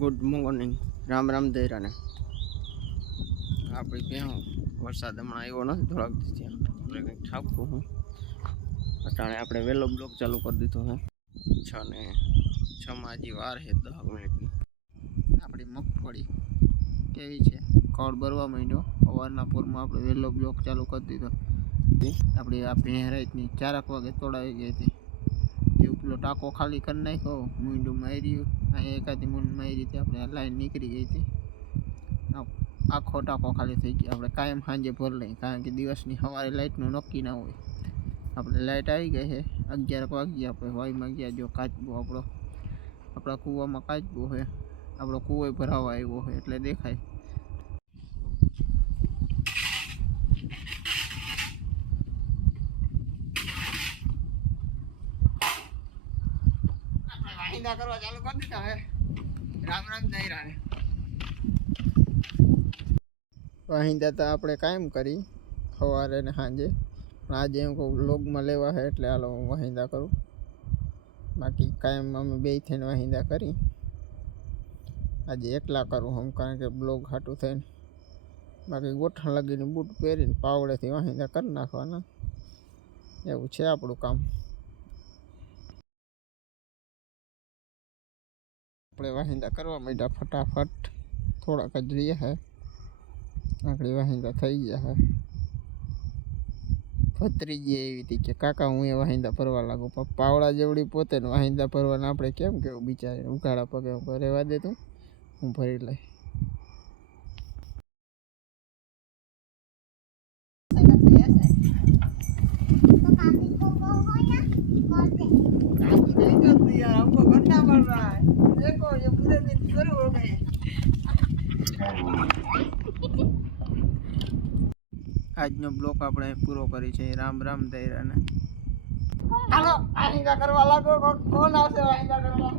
Good morning Ram Ram દૈરાને આપણે ક્યાં વરસાદ હમણાં આવ્યો નથી, થોડાક ત્યાં એટલે કંઈક ઠાપકું હું. અટાણે આપણે વહેલો બ્લોક ચાલુ કરી દીધો હે. છ ને છમાં હજી વાર છે દસ મિનિટની. આપણી મગફળી કેવી છે? કળ ભરવા માંડ્યો. અવારના પૂરમાં આપણે વહેલો બ્લોક ચાલુ કરી દીધો. આપણી આ ભેંરાઈતની ચારક વાગે તોડાવી ગઈ હતી. જે ઉપલો ટાંકો ખાલી કરી નાખ્યો, મૂંડું માર્યું. અહીંયા એકાદી મૂંડ એ રીતે આપણે લાઈન નીકળી ગઈ હતી. આખો ટાંકો ખાલી થઈ ગયો. આપણે કાયમ સાંજે ભર લઈએ, કારણ કે દિવસની સવારે લાઇટનું નક્કી ના હોય. આપણે લાઇટ આવી ગઈ છે અગિયાર વાગ્યા આપણે વાયમાં ગયા, જો કાચબો આપણો, આપણા કૂવામાં કાચબો છે આપણો કૂવો ભરાવા આવ્યો છે એટલે દેખાય. વાહિંદા કરવા ચાલુ કરી દીધા હવે રામ રામ દૈરાને વાહિંદા તો આપણે કાયમ કરી, સવારે ને સાંજે. પણ આજે એમ કહું લોગમાં લેવા છે એટલે હાલો હું વાહિંદા કરું. બાકી કાયમ અમે બે થઈને વાહિંદા કરી. આજે એકલા કરું હું, કારણ કે બ્લોગ હાટું થઈને. બાકી ગોઠણ લગીને બૂટ પહેરીને પાવડેથી વાહિંદા કરી નાખવાના. એવું છે આપણું કામ. આપણે વાહિંદા કરવા માંડ્યા ફટાફટ. થોડાક જ રહ્યા હે. આપણી વાહિંદા થઈ ગયા હે. ભત્રીજી એવી હતી કે કાકા હું એ વાહિંદા ભરવા લાગુ પણ પાવડા જેવડી પોતે ને વાહિંદા ભરવાના આપણે કેમ કેવું બિચારે? ઉઘાડા પગે હું રહેવા દે તું હું ભરી લઈ આજનો બ્લોક આપણે પૂરો કરી છે. રામ રામ દૈરાને. હાલો કરવા લાગો, કોણ આવશે કરવા?